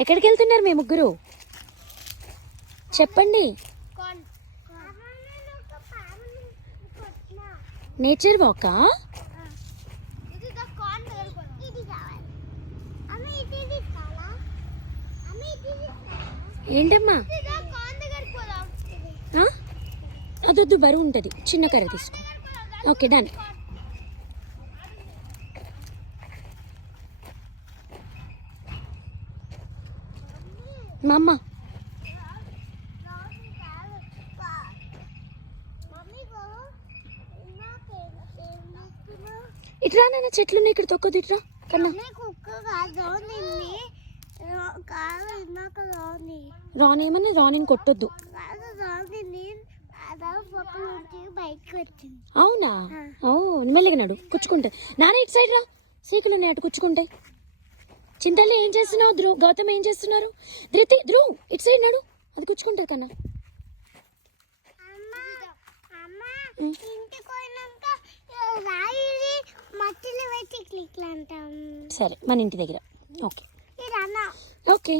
ఎక్కడికి వెళ్తున్నారు మీ ముగ్గురు? చెప్పండి. నేచర్ వాకా? ఏంటమ్మా? అదొద్దు, బరువు ఉంటుంది. చిన్న కర్ర తీసుకో. Okay, done. మా అమ్మ ఇట్రా నాన్న, చెట్లున్నాయి ఇక్కడ, తొక్కదు. ఇట్రా కన్నా. రాన్ ఏమన్నా? రాన్ కొట్టొద్దు. అవునా? ఓ, మెల్లిగా నడు, కుచ్చుకుంటే. నాన్న ఇటు సైడ్ రా, సీకులు ఉన్నాయి అటు కుచ్చుకుంటే. చింతల్లి ఏం చేస్తున్నావు? ధ్రువ్, గౌతమ్ ఏం చేస్తున్నారు? ధృతి, ధ్రువ్ ఇటు సైడ్ నడు, అది కుచ్చుకుంటుంది కన్నా. సరే, మన ఇంటి దగ్గర. Okay okay.